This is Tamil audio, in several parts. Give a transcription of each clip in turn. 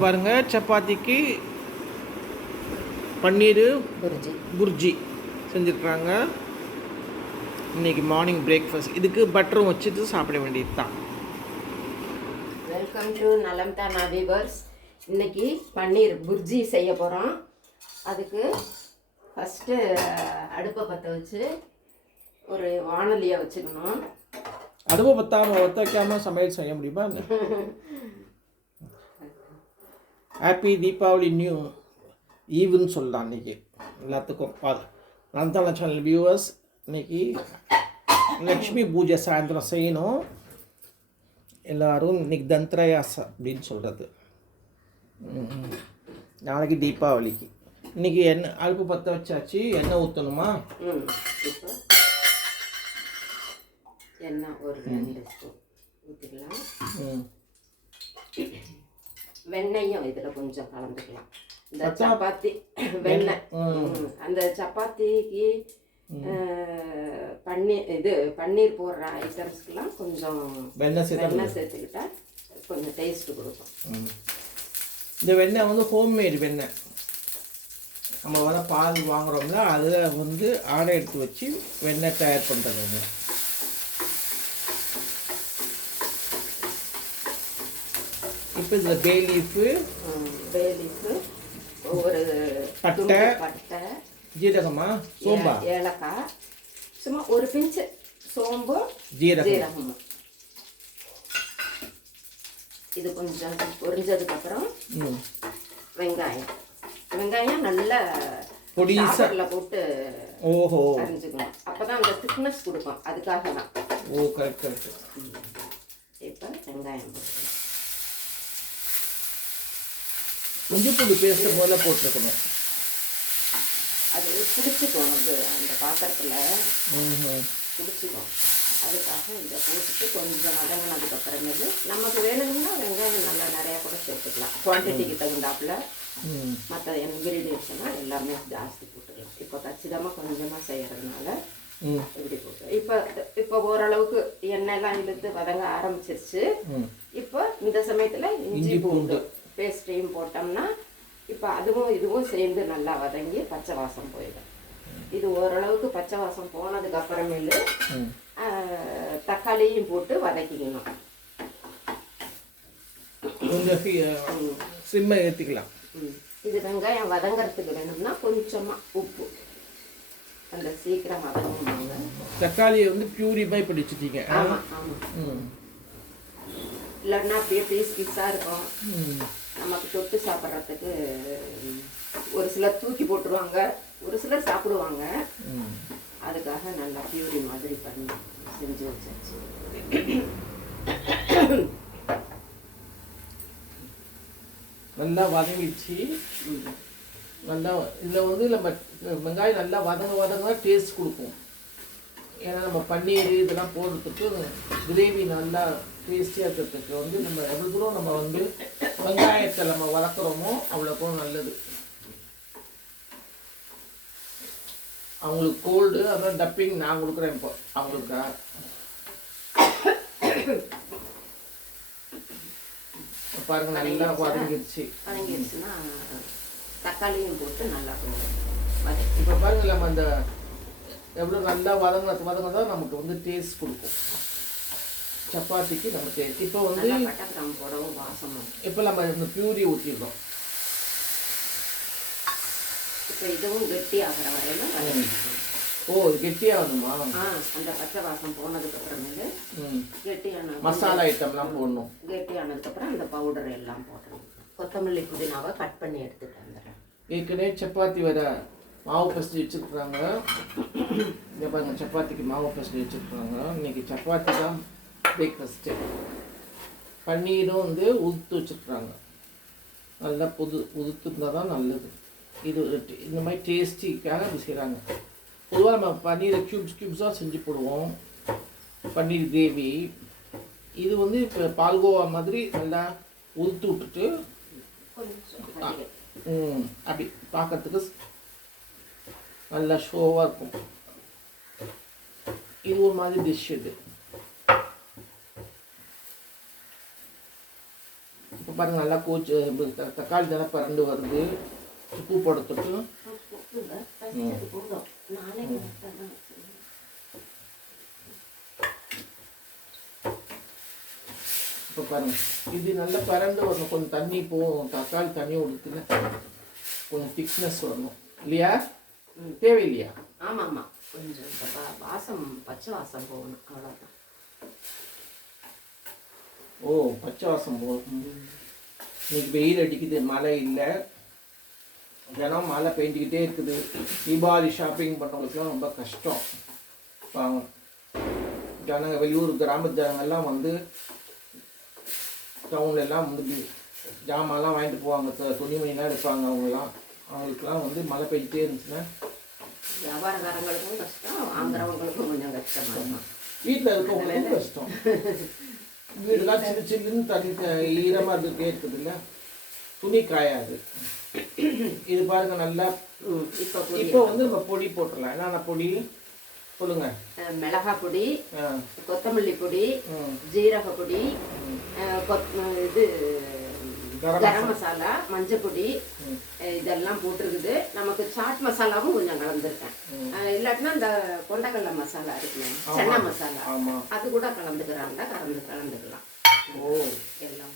பாருங்க, சப்பாத்திக்கு பன்னீர் புர்ஜி செஞ்சுருக்குறாங்க. இன்றைக்கி மார்னிங் பிரேக்ஃபாஸ்ட். இதுக்கு பட்டரும் வச்சுட்டு சாப்பிட வேண்டியது தான். வெல்கம் டு நலம் தானா வீவர்ஸ். இன்றைக்கி பன்னீர் புர்ஜி செய்ய போகிறோம். அதுக்கு ஃபஸ்ட்டு அடுப்பை பற்ற வச்சு ஒரு வானலியை வச்சுக்கணும். அடுப்பை பற்ற வைக்காமல் சமையல் செய்ய முடியுமா? ஹாப்பி தீபாவளி நியூ ஈவுன்னு சொல்லலாம். இன்றைக்கி எல்லாத்துக்கும் நந்தன சேனல் வியூவர்ஸ், இன்றைக்கி லக்ஷ்மி பூஜை சாயந்தரம் செய்யணும். எல்லோரும் இன்றைக்கி தந்திரயாஸ் அப்படின்னு சொல்கிறது. நாளைக்கு தீபாவளிக்கு. இன்றைக்கி எண்ணெய் அடுப்பு பற்ற வச்சாச்சு. எண்ணெய் ஊற்றணுமா? எண்ணெய் ஒரு 2 ஸ்பூன் ஊற்றிக்கலாம். வெண்ணெயும் இதில் கொஞ்சம் கலந்துக்கலாம். இந்த சப்பாத்தி வெண்ணெய், அந்த சப்பாத்திக்கு பன்னீர் போடுற ஐட்டம்ஸ்க்கெலாம் கொஞ்சம் வெண்ணெய் சேர்த்துக்கிட்டா கொஞ்சம் டேஸ்ட்டு கொடுக்கும். இந்த வெண்ணெய் வந்து ஹோம்மேடு வெண்ணெய். நம்ம பால் வாங்குகிறோம்ல, அதில் ஆடை எடுத்து வச்சு வெண்ணெய் தயார் பண்ணுறது. இப்போ இதில் பே லீஃபு ஒரு பட்டை ஜீரகமா சோம்பா ஏலக்காய், சும்மா ஒரு பிஞ்சு சோம்பு ஜீரகம். இது கொஞ்சம் பொரிஞ்சதுக்கப்புறம் வெங்காயம் நல்லா பொடியில் போட்டு அரிஞ்சுக்கணும். அப்போ தான் அந்த திக்னஸ் கொடுக்கும். அதுக்காக தான். ஓ, கரெக்ட் கரெக்ட். இப்போ வெங்காயம் போட்டுக்கணும். இஞ்சி பூண்டு பேஸ்ட்டு முதல்ல போட்டுருக்கணும். அது பிடிச்சிக்கும். அது அந்த பாத்திரத்தில் பிடிச்சிக்கும். அதுக்காக இதை போட்டுட்டு கொஞ்சம் வதங்கினதுக்கப்புறமேது நமக்கு வேணும்னா வெங்காயம் நல்லா நிறையா கூட சேர்த்துக்கலாம். குவான்டிட்டிக்கு தகுந்தாப்புல மற்ற இன்க்ரீடியன்ஸ் எல்லாம் எல்லாமே ஜாஸ்தி போட்டுக்கலாம். இப்போ கச்சிதமாக கொஞ்சமாக செய்கிறதுனால இப்படி போட்டு இப்போ ஓரளவுக்கு எண்ணெய்லாம் இழுத்து வதங்க ஆரம்பிச்சிருச்சு. இப்போ இந்த சமயத்தில் இஞ்சி பூண்டு பேஸ்ட்டையும் போட்டோம்னா இப்போ அதுவும் இதுவும் சேர்ந்து நல்லா வதங்கி பச்சை வாசம் போயிடும். இது ஓரளவுக்கு பச்சை வாசம் போனதுக்கு அப்புறமேலு தக்காளியும் போட்டு வதக்கிக்கணும். சிம்மை ஏற்றிக்கலாம். இது வெங்காயம் வதங்கிறதுக்கு வேணும்னா கொஞ்சமாக உப்பு, அந்த சீக்கிரம் வதங்குவாங்க. தக்காளியை பியூரி மாதிரி பிடிச்சிட்டீங்க. ஆமாம் ஆமாம். இல்லைன்னா அப்படியே பீஸாக இருக்கும். நமக்கு தொட்டு சாப்பிட்றதுக்கு ஒரு சிலர் தூக்கி போட்டுருவாங்க, ஒரு சிலர் சாப்பிடுவாங்க. அதுக்காக நல்லா பியூரி மாதிரி பண்ணி செஞ்சு வச்சாச்சு. நல்லா வதங்கிடுச்சு. நல்லா இதில் நம்ம வெங்காயம் நல்லா வதங்க டேஸ்ட் கொடுக்கும். ஏன்னா நம்ம பன்னீர் இதெல்லாம் போடுறதுக்கு கிரேவி நல்லா டேஸ்டியாக இருக்கிறதுக்கு நம்ம எவ்வளோ தூரம் நம்ம வெங்காயத்தை நம்ம வளர்க்குறோமோ அவ்வளோக்கும் நல்லது. அவங்களுக்கு கோல்டு, அதான் டப்பிங் நான் கொடுக்குறேன். இப்போ அவங்களுக்கு பாருங்க நல்லா வதங்கிடுச்சுன்னா தக்காளியும் போட்டு நல்லா இப்போ பாருங்க நம்ம அந்த எவ்வளோ நல்லா வதங்கினதான் நமக்கு டேஸ்ட் கொடுக்கும் சப்பாத்திக்கு. நம்ம டேஸ்ட் இப்போ போடவும் வாசம். இப்போ நம்ம இந்த பியூரி ஊற்றிடுறோம். இப்போ இதுவும் கெட்டி ஆகிற வரையில கெட்டியாகணுமா? அந்த பச்சை வாசம் போனதுக்கு அப்புறமேலு கெட்டியான மசாலா ஐட்டம்லாம் போடணும். கெட்டியானதுக்கப்புறம் அந்த பவுடர் எல்லாம் போடணும். கொத்தமல்லி புதினாவை கட் பண்ணி எடுத்துட்டு வந்துடுறேன். ஏற்கனவே சப்பாத்தி வர மாவு பசடி வச்சுருக்குறாங்க. இங்கே பாருங்க, சப்பாத்திக்கு மாவு பசடி வச்சுருக்குறாங்க. இன்றைக்கி சப்பாத்தி தான் பிரேக்ஃபாஸ்ட்டு. பன்னீரும் உதுத்து வச்சுருக்குறாங்க. நல்லா உதுத்துருந்தால் தான் நல்லது. இது இந்த மாதிரி டேஸ்டிக்காக இது செய்கிறாங்க. பொதுவாக நம்ம பன்னீரை க்யூப்ஸாக செஞ்சு போடுவோம், பன்னீர் கிரேவி. இது இப்போ பால்கோவா மாதிரி நல்லா உதுத்து விட்டுட்டு அப்படி பார்க்கறதுக்கு நல்லா ஷோவாக இருக்கும். இது ஒரு மாதிரி டிஷ். இது பாருங்கள் நல்லா கோச்சு தக்காளி நல்லா பரண்டு வருது. உப்பு போட தொட்டு இப்போ பாருங்கள் இது நல்லா பரண்டு வரணும். கொஞ்சம் தண்ணி போகும், தக்காளி தண்ணி ஊற்றுல கொஞ்சம் திக்னஸ் வரணும் இல்லையா? தேவையில்லையா? ஆமாம் ஆமாம், கொஞ்சம் வாசம் பச்சை வாசம் போகணும், அவ்வளோதான். ஓ, பச்சை வாசம் போகும். இன்னைக்கு வெயில் அடிக்குது, மழை இல்லை, தினம் மழை பெஞ்சிக்கிட்டே இருக்குது. தீபாவளி ஷாப்பிங் பண்ணுறவங்களுக்குலாம் ரொம்ப கஷ்டம். வாங்க ஜனங்க, வெளியூர் கிராமத்து ஜனங்கள்லாம் வந்து டவுன்லெல்லாம் முடிஞ்சு ஜாமான்லாம் வாங்கிட்டு போவாங்க, துணிமணிலாம் எடுப்பாங்க. அவங்களுக்குலாம் வந்து மழை பெஞ்சிட்டே இருந்துச்சுன்னா வியாபாரக்காரங்களுக்கும் கஷ்டம், வாங்குறவங்களுக்கும் கொஞ்சம் கஷ்டமாக இருக்கும். வீட்டில் இருக்கவங்களுக்கும் கஷ்டம். வீடுலாம் சின்ன சில்லுன்னு தண்ணி ஈரமாக இருந்துகிட்டே இருக்குது இல்லை, துணி காயாது. இது பாருங்க நல்லா. இப்போ வந்து நம்ம பொடி போட்டுடலாம். என்னென்ன பொடி சொல்லுங்க? மிளகாய் பொடி, கொத்தமல்லி பொடி, ஜீரக பொடி, இது கரம் மசாலா, மஞ்சள் பொடி, இதெல்லாம் போட்டிருக்குது. நமக்கு சாட் மசாலாவும் கொஞ்சம் கலந்துருக்கேன். இல்லாட்டினா இந்த கொண்டக்கடலை மசாலா இருக்குங்க, சென்னா மசாலா, அது கூட கலந்துக்கிறாங்க, கலந்துக்கலாம். எல்லாம்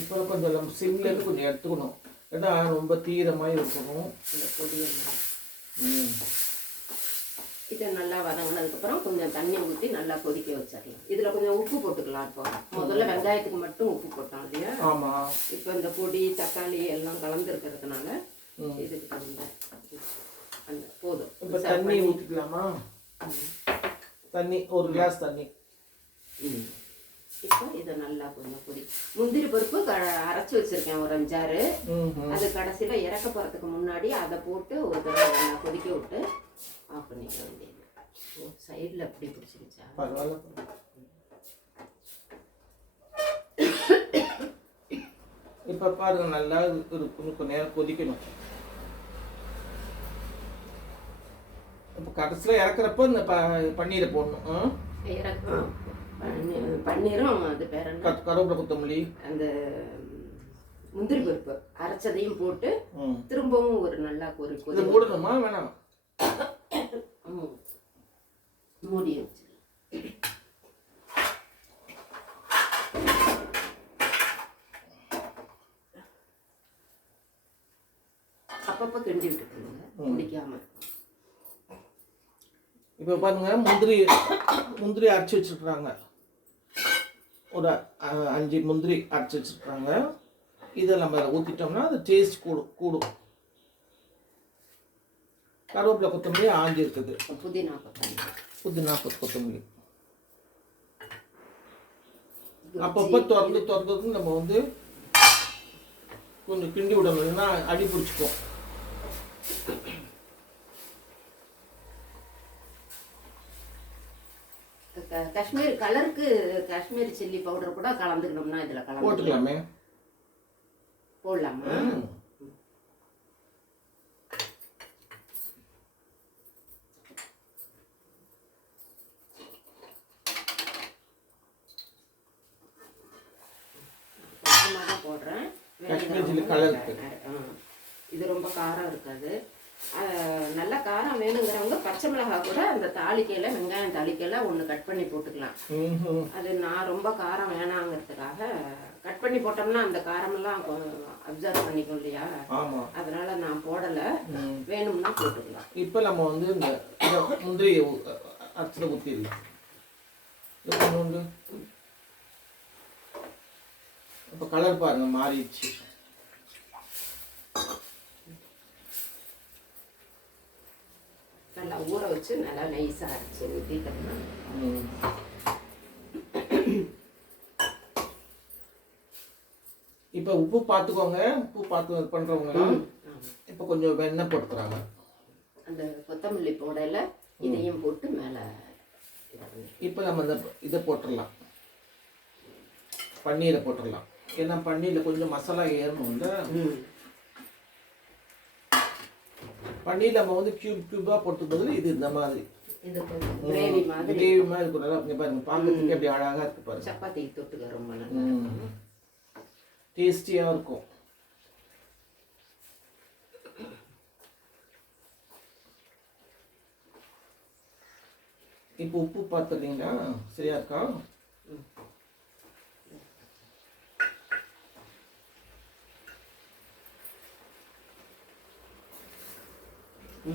இப்போ கொஞ்சம் நம்ம சிம்லேருந்து கொஞ்சம் எடுத்துக்கணும், ஏன்னா ரொம்ப தீரமாக இருக்கணும் இந்த பொடியெல்லாம். இதை நல்லா வதங்கினதுக்கப்புறம் கொஞ்சம் தண்ணி ஊற்றி நல்லா கொதிக்க வச்சிடலாம். இதில் கொஞ்சம் உப்பு போட்டுக்கலாம். இப்போ முதல்ல வெங்காயத்துக்கு மட்டும் உப்பு போட்டோம் இல்லையா? ஆமாம். இப்போ இந்த பொடி தக்காளி எல்லாம் கலந்துருக்கிறதுனால இதுக்கு தகுந்த அந்த போதும். இப்போ தண்ணி ஊற்றிக்கலாமா? தண்ணி, ஒரு கிளாஸ் தண்ணி. இப்போ இதை நல்லா கொஞ்சம் கொதி. முந்திரி பருப்பு அரைச்சி வச்சிருக்கேன் ஒரு 5-6. அது கடைசியில் இறக்க போகிறதுக்கு முன்னாடி அதை போட்டு ஒரு தடவை நல்லா கொதிக்க விட்டு ஆஃப் பண்ணிக்க வேண்டியது. சைடில் அப்படி பிடிச்சிருச்சா? பரவாயில்ல. இப்போ பாருங்க நல்லா கொஞ்சம் நேரம் கொதிக்கணும். இப்போ கடைசியில் இறக்குறப்போ இந்த பன்னீரை போடணும். பன்னீரும் அது பேர் கருவேப்பிலை, கொத்தமல்லி, அந்த முந்திரி பருப்பு அரைச்சதையும் போட்டு திரும்பவும் ஒரு நல்லா கொதி மூடணுமா வேணாம்? மூடி வச்சு அப்பப்போ கிண்டி விட்டுருங்க, பிடிக்காம. இப்போ பாருங்க, முந்திரி அரைச்சி வச்சுருக்குறாங்க. ஒரு 5 முந்திரி அரைச்சி வச்சுருக்காங்க. இதை நம்ம ஊற்றிட்டோம்னா அது டேஸ்ட் கூடும். கருவேப்பிலை, கொத்தமல்லி ஆஞ்சி இருக்குது. புதினா கொத்தமல்லி அப்பப்போ திறந்து நம்ம வந்து கொஞ்சம் கிண்டி விடணும், இல்லைன்னா அடி பிடிச்சிக்கும். காஷ்மீர் கலருக்கு காஷ்மீர் சில்லி பவுடர் கூட கலந்துக்கணும்னா இதில் போட்டுக்கலாமே. போடலாமா? போடுறேன். காஷ்மீர் சில்லி கலருக்கு இது ரொம்ப காரம் இருக்காது. நல்ல காரம் வேணுங்கிறவங்க பச்சை மிளகாய் கூட அந்த தாளிக்கையில், வெங்காயம் தாளிக்கையில் ஒன்று கட் பண்ணி போட்டுக்கலாம். அது நான் ரொம்ப காரம் வேணாங்கிறதுக்காக கட் பண்ணி போட்டோம்னா அந்த காரமெல்லாம் அப்சர்வ் பண்ணிக்கும் இல்லையா? அதனால நான் போடலை. வேணும்னா போட்டுக்கலாம். இப்போ நம்ம வந்து இந்த முந்திரி அரைச்சில் ஊற்றிடலாம். இப்போ கலர் பாருங்க மாறிடுச்சு. நல்லா ஊற வச்சு நல்லா நைஸாக அரைச்சி ஊற்றிட்டோம்னா இப்போ உப்பு பார்த்துக்கோங்க. உப்பு பார்த்து பண்ணுறவங்க இப்போ கொஞ்சம் வெண்ணெய் போட்டுக்கிறாங்க. அந்த கொத்தமல்லி போடல இதையும் போட்டு மேலே. இப்போ நம்ம இந்த இதை போட்டுடலாம், பன்னீரை போட்டுடலாம். ஏன்னா பன்னீரில் கொஞ்சம் மசாலா ஏறணும்ல. பன்னீர் நம்ம வந்து கியூபாக போட்டு பதில் இது இந்த மாதிரி இது கொஞ்சம் கிரேவி மாதிரி கிரேவி மாதிரி இருக்கும். நல்லா இங்கே பாருங்க, பார்க்கறதுக்கு எப்படி அழகாக இருக்குது பாருங்க. சப்பாத்திக்கு தொட்டுக்க ரொம்ப நல்லா இருக்கும். டேஸ்டியாக இருக்கும். இப்போ உப்பு பார்த்துருந்தீங்களா, சரியா இருக்கா?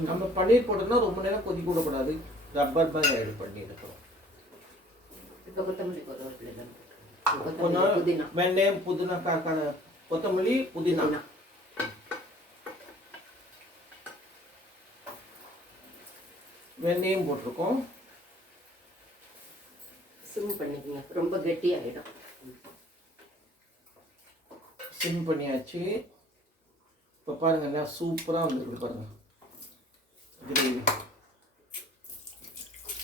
நம்ம பன்னீர் போட்டோம்னா ரொம்ப நேரம் கொதிக்க விடக்கூடாது, ரப்பர் மாதிரி ஆயிடும் பன்னீர். இப்போ கொத்தமல்லி கருவேப்பிலை கொஞ்சம் வெந்தயம், புதினா, கொத்தமல்லி, புதினா. வெந்தயம் போட்டிருக்கோம். சிம் பண்ணிக்கங்க, ரொம்ப கெட்டியாகிடும். சிம் பண்ணியாச்சு. இப்போ பாருங்க, நல்லா சூப்பராக வந்துருக்கு பாருங்க கிரேவி.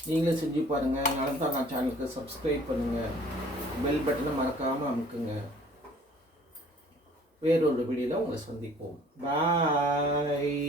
நீங்களே செஞ்சு பாருங்கள். நடந்தால் நான் சேனலுக்கு சப்ஸ்கிரைப் பண்ணுங்கள், பெல் பட்டனை மறக்காமல் அமுக்குங்க. வேறொரு வீடியோவில் உங்களை சந்திப்போம். பாய்.